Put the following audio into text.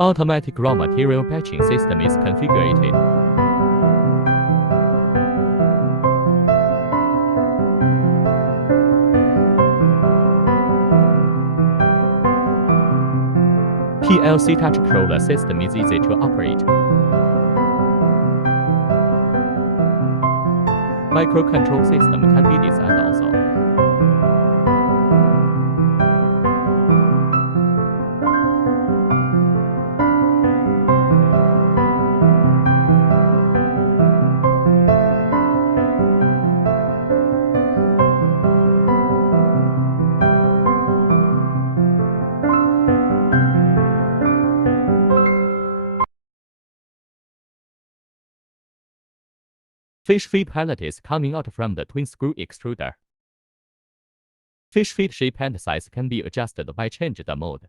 Automatic raw material batching system is configured. PLC touch controller system is easy to operate. Microcontrol system can be designed also. Fish feed pellet is coming out from the twin screw extruder. Fish feed shape and size can be adjusted by change the mode.